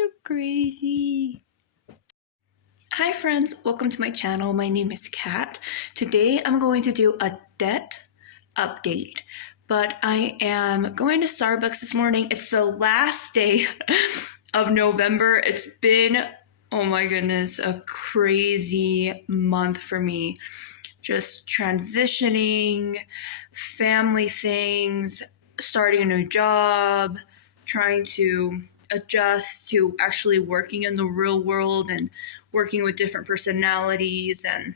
You're crazy. Hi friends, welcome to my channel. My name is Kat. Today I'm going to do a debt update, but I am going to Starbucks this morning. It's the last day of November. It's been, oh my goodness, a crazy month for me. Just transitioning, family things, starting a new job, trying to adjust to actually working in the real world and working with different personalities and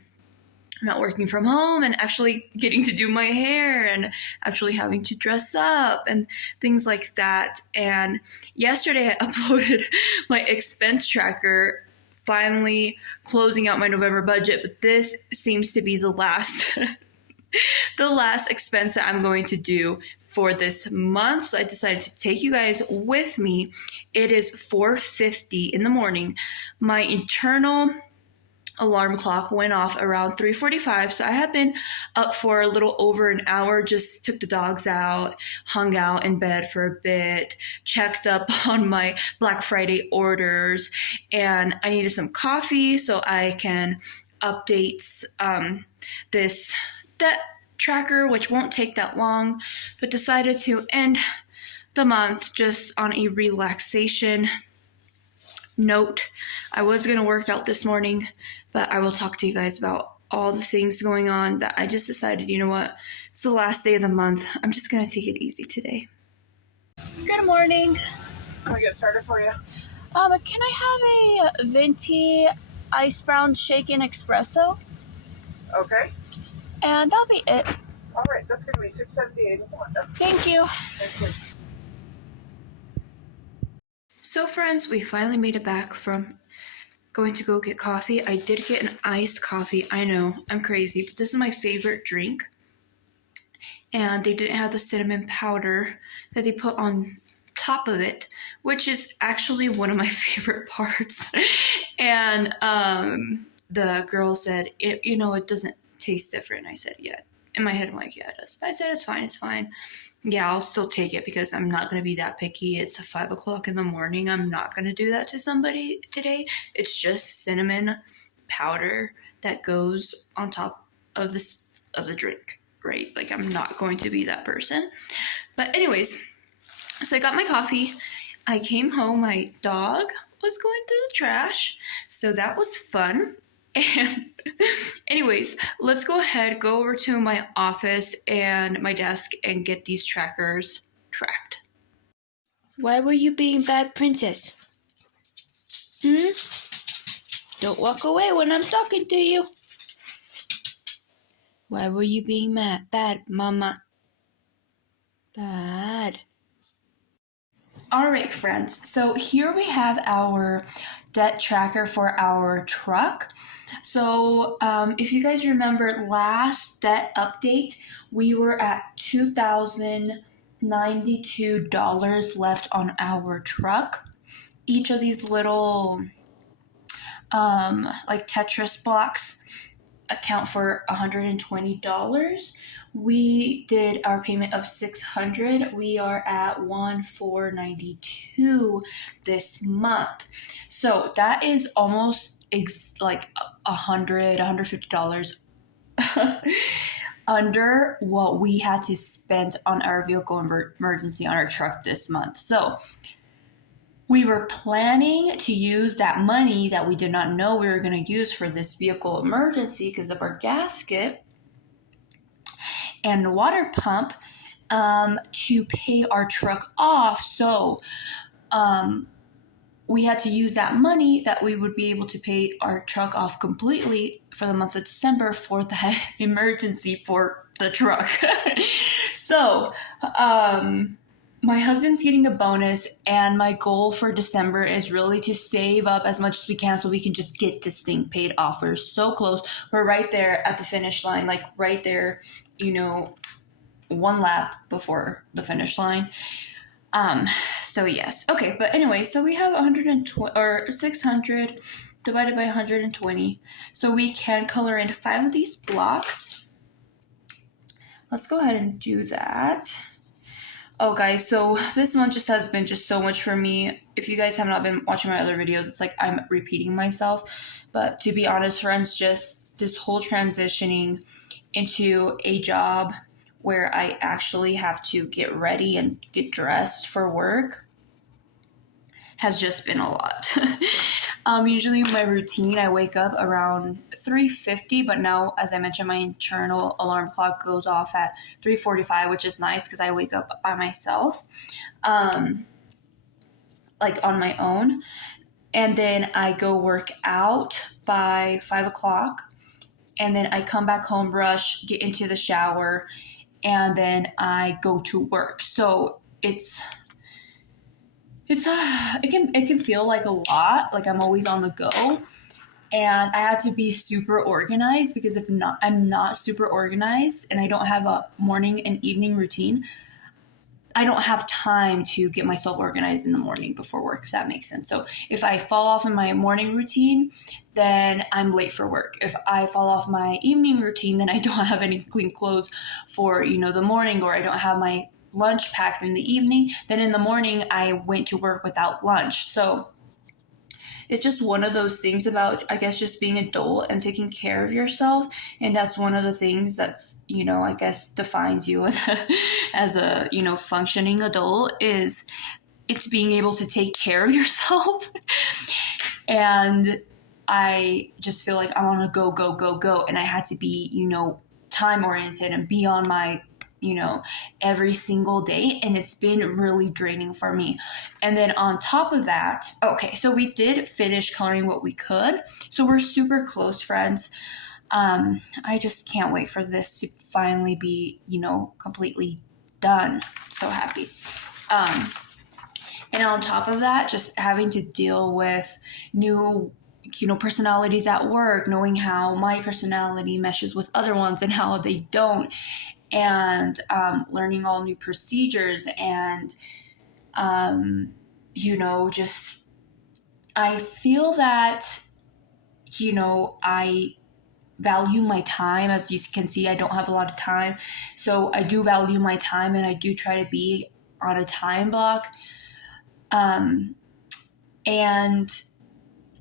not working from home and actually getting to do my hair and actually having to dress up and things like that. And yesterday I uploaded my expense tracker, finally closing out my November budget, but this seems to be the last the last expense that I'm going to do for this month. So I decided to take you guys with me. It is 4:50 in the morning. My internal alarm clock went off around 3:45, so I have been up for a little over an hour. Just took the dogs out, hung out in bed for a bit, checked up on my Black Friday orders, and I needed some coffee so I can update this debt tracker, which won't take that long, but decided to end the month just on a relaxation note. I was going to work out this morning, but I will talk to you guys about all the things going on that I just decided, you know what, it's the last day of the month. I'm just going to take it easy today. Good morning. I'm gonna get started for you. Can I have a venti ice brown shaken espresso? Okay. And that'll be it. All right, that's gonna be $6.78 a month. Thank you. Thank you. So friends, we finally made it back from going to go get coffee. I did get an iced coffee. I know, I'm crazy, but this is my favorite drink. And they didn't have the cinnamon powder that they put on top of it, which is actually one of my favorite parts. And the girl said, it doesn't taste different. I said, yeah. In my head, I'm like, yeah, it does. But I said, it's fine. Yeah, I'll still take it because I'm not going to be that picky. It's 5 o'clock in the morning. I'm not going to do that to somebody today. It's just cinnamon powder that goes on top of the drink, right? Like, I'm not going to be that person. But anyways, so I got my coffee. I came home. My dog was going through the trash. So that was fun. And anyways, let's go over to my office and my desk and get these trackers tracked. Why were you being bad, princess? Don't walk away when I'm talking to you. Why were you being bad, mama? Bad. All right, friends. So here we have our debt tracker for our truck. So if you guys remember last debt update, we were at $2,092 left on our truck. Each of these little like Tetris blocks account for $120. We did our payment of $600. We are at $1,492 this month. So that is almost like $150 under what we had to spend on our vehicle emergency on our truck this month. So we were planning to use that money that we did not know we were going to use for this vehicle emergency because of our gasket and water pump to pay our truck off. So we had to use that money that we would be able to pay our truck off completely for the month of December for the emergency for the truck. So my husband's getting a bonus, and my goal for December is really to save up as much as we can so we can just get this thing paid off. We're so close. We're right there at the finish line, like right there, one lap before the finish line. So yes. Okay, but anyway, so we have 600 divided by 120. So we can color in 5 of these blocks. Let's go ahead and do that. Oh, guys, so this month just has been just so much for me. If you guys have not been watching my other videos, it's like I'm repeating myself. But to be honest, friends, just this whole transitioning into a job where I actually have to get ready and get dressed for work has just been a lot. Usually my routine, I wake up around 3:50, but now, as I mentioned, my internal alarm clock goes off at 3:45, which is nice because I wake up by myself, um, like on my own. And then I go work out by 5 o'clock. And then I come back home, brush, get into the shower, and then I go to work. So it can feel like a lot, like I'm always on the go, and I had to be super organized because if not, I'm not super organized and I don't have a morning and evening routine. I don't have time to get myself organized in the morning before work, if that makes sense. So if I fall off in my morning routine, then I'm late for work. If I fall off my evening routine, then I don't have any clean clothes for, the morning, or I don't have my lunch packed in the evening, then in the morning I went to work without lunch. So it's just one of those things about, I guess, just being adult and taking care of yourself. And that's one of the things that's, I guess defines you as a functioning adult, is it's being able to take care of yourself. And I just feel like I want to go, go, go, go. And I had to be, time oriented and be on my every single day, and it's been really draining for me. And then on top of that, okay, so we did finish coloring what we could, so we're super close friends. I just can't wait for this to finally be completely done. So happy. And on top of that, just having to deal with new personalities at work, knowing how my personality meshes with other ones and how they don't, and learning all new procedures, and just I feel that I value my time. As you can see, I don't have a lot of time, so I do value my time, and I do try to be on a time block, and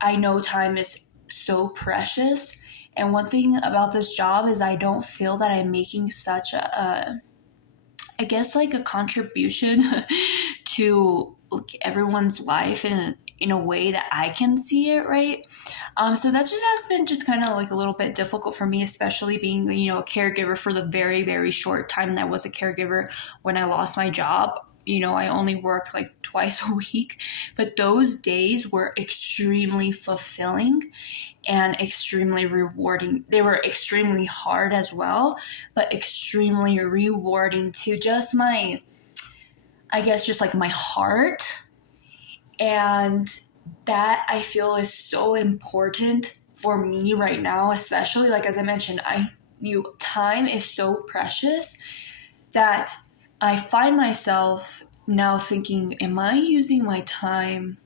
I know time is so precious. And one thing about this job is I don't feel that I'm making such I guess, like a contribution to everyone's life in a way that I can see it, right? So that just has been just kind of like a little bit difficult for me, especially being, a caregiver for the very, very short time that I was a caregiver when I lost my job. I only worked like twice a week, but those days were extremely fulfilling and extremely rewarding. They were extremely hard as well, but extremely rewarding to just my heart. And that, I feel, is so important for me right now, especially, like, as I mentioned, time is so precious that I find myself now thinking, am I using my time,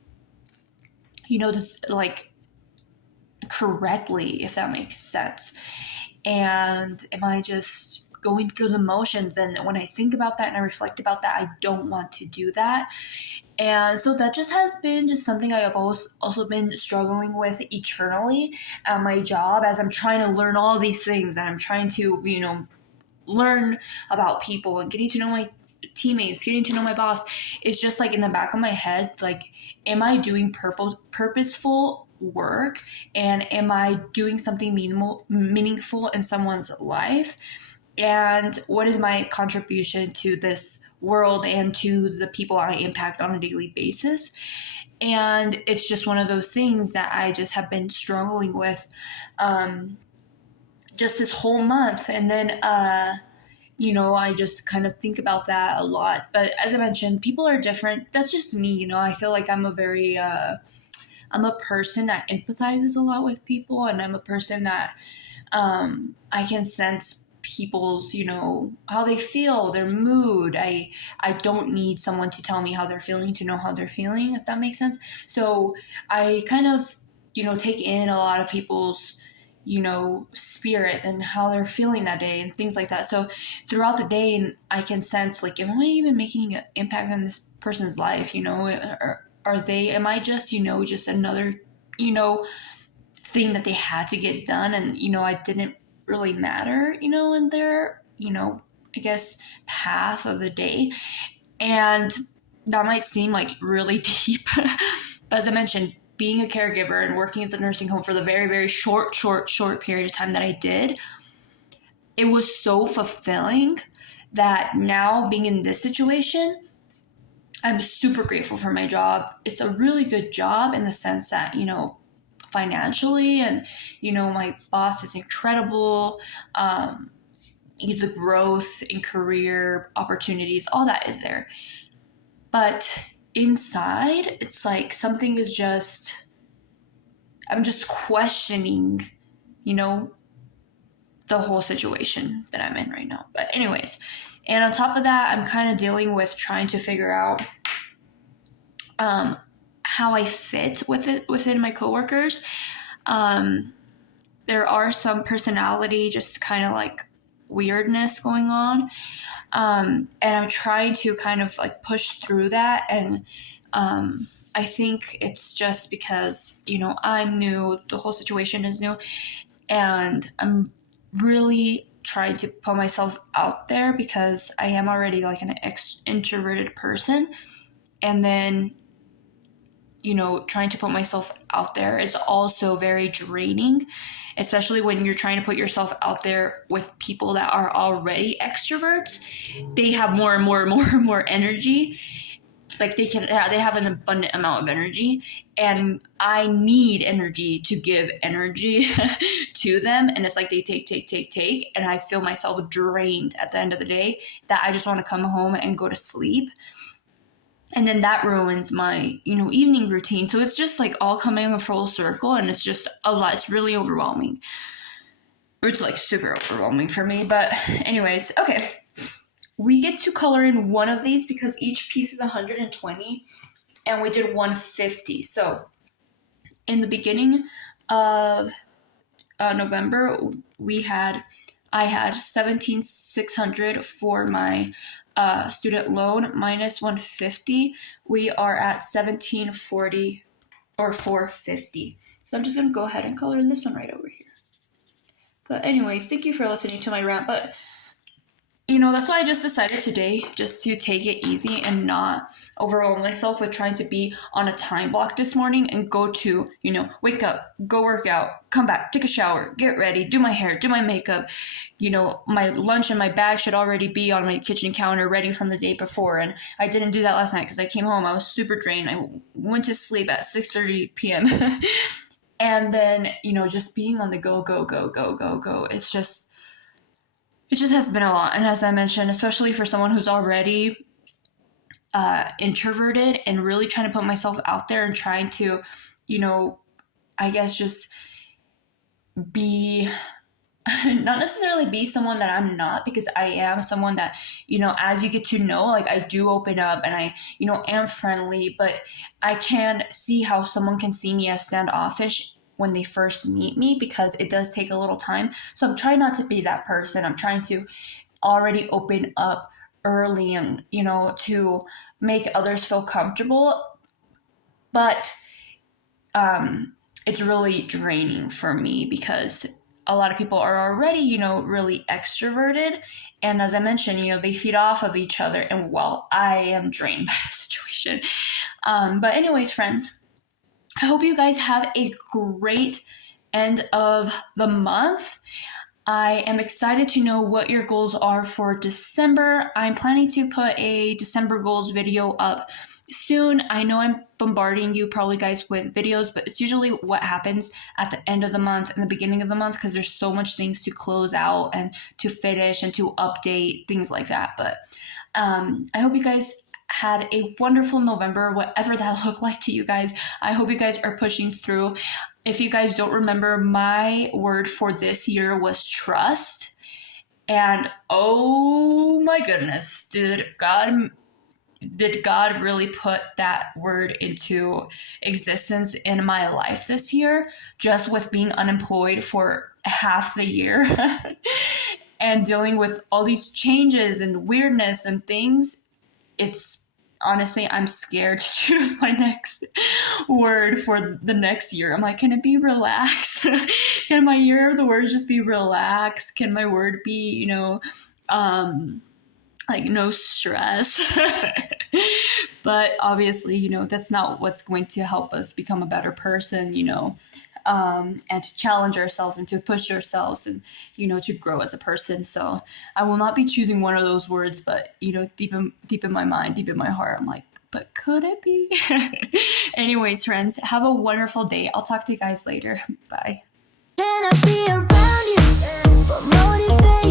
just like correctly, if that makes sense? And am I just going through the motions? And when I think about that and I reflect about that, I don't want to do that. And so that just has been just something I have also been struggling with eternally at my job, as I'm trying to learn all these things, and I'm trying to, learn about people and getting to know my teammates, getting to know my boss. It's just like in the back of my head, like, am I doing purposeful work, and am I doing something meaningful in someone's life? And what is my contribution to this world and to the people I impact on a daily basis? And it's just one of those things that I just have been struggling with just this whole month. And then, I just kind of think about that a lot. But as I mentioned, people are different. That's just me. I feel like I'm I'm a person that empathizes a lot with people, and I'm a person that I can sense people's, how they feel, their mood. I don't need someone to tell me how they're feeling to know how they're feeling, if that makes sense. So I kind of, take in a lot of people's, spirit and how they're feeling that day and things like that. So throughout the day, I can sense, like, am I even making an impact on this person's life? Am I just, just another, thing that they had to get done, and I didn't really matter, in their, I guess, path of the day. And that might seem like really deep, but as I mentioned, being a caregiver and working at the nursing home for the very, very short period of time that I did, it was so fulfilling that now being in this situation, I'm super grateful for my job. It's a really good job in the sense that, financially, and, my boss is incredible. The growth in career opportunities, all that is there. But inside, it's like something is just, I'm just questioning, the whole situation that I'm in right now. But anyways, and on top of that, I'm kind of dealing with trying to figure out how I fit within my coworkers. There are some personality, just kind of like weirdness going on. And I'm trying to kind of like push through that. And I think it's just because, I'm new, the whole situation is new, and I'm really trying to put myself out there because I am already like an introverted person. And then, trying to put myself out there is also very draining, especially when you're trying to put yourself out there with people that are already extroverts. They have more and more and more and more energy. Like they have an abundant amount of energy, and I need energy to give energy to them. And it's like they take, and I feel myself drained at the end of the day that I just want to come home and go to sleep. And then that ruins my, evening routine. So it's just like all coming in full circle, and it's just a lot. It's really overwhelming. It's like super overwhelming for me. But anyways, okay. We get to color in one of these because each piece is 120 and we did 150. So in the beginning of November, I had 17,600 for my student loan minus 150. We are at 1740 or 450. So I'm just going to go ahead and color this one right over here. But anyways, thank you for listening to my rant. But that's why I just decided today just to take it easy and not overwhelm myself with trying to be on a time block this morning and go to, wake up, go work out, come back, take a shower, get ready, do my hair, do my makeup. My lunch and my bag should already be on my kitchen counter ready from the day before. And I didn't do that last night because I came home. I was super drained. I went to sleep at 6:30 p.m. And then, just being on the go. It just has been a lot. And as I mentioned, especially for someone who's already introverted and really trying to put myself out there and trying to, I guess just be, not necessarily be someone that I'm not, because I am someone that, as you get to know, like I do open up and I, am friendly, but I can see how someone can see me as standoffish when they first meet me, because it does take a little time. So I'm trying not to be that person. I'm trying to already open up early and, to make others feel comfortable. But it's really draining for me because a lot of people are already, really extroverted. And as I mentioned, they feed off of each other. And I am drained by the situation. But anyways, friends, I hope you guys have a great end of the month. I am excited to know what your goals are for December. I'm planning to put a December goals video up soon. I know I'm bombarding you probably guys with videos, but it's usually what happens at the end of the month and the beginning of the month because there's so much things to close out and to finish and to update, things like that. But I hope you guys had a wonderful November, whatever that looked like to you guys. I hope you guys are pushing through. If you guys don't remember, my word for this year was trust. And oh my goodness, did God did God really put that word into existence in my life this year, just with being unemployed for half the year and dealing with all these changes and weirdness and things. It's honestly, I'm scared to choose my next word for the next year. I'm like, can it be relax? Can my year of the word just be relax? Can my word be, like no stress? But obviously, that's not what's going to help us become a better person, and to challenge ourselves and to push ourselves and, to grow as a person. So I will not be choosing one of those words, but, deep in my mind, deep in my heart, I'm like, but could it be? Anyways, friends, have a wonderful day. I'll talk to you guys later. Bye. Can I be around you for motivation?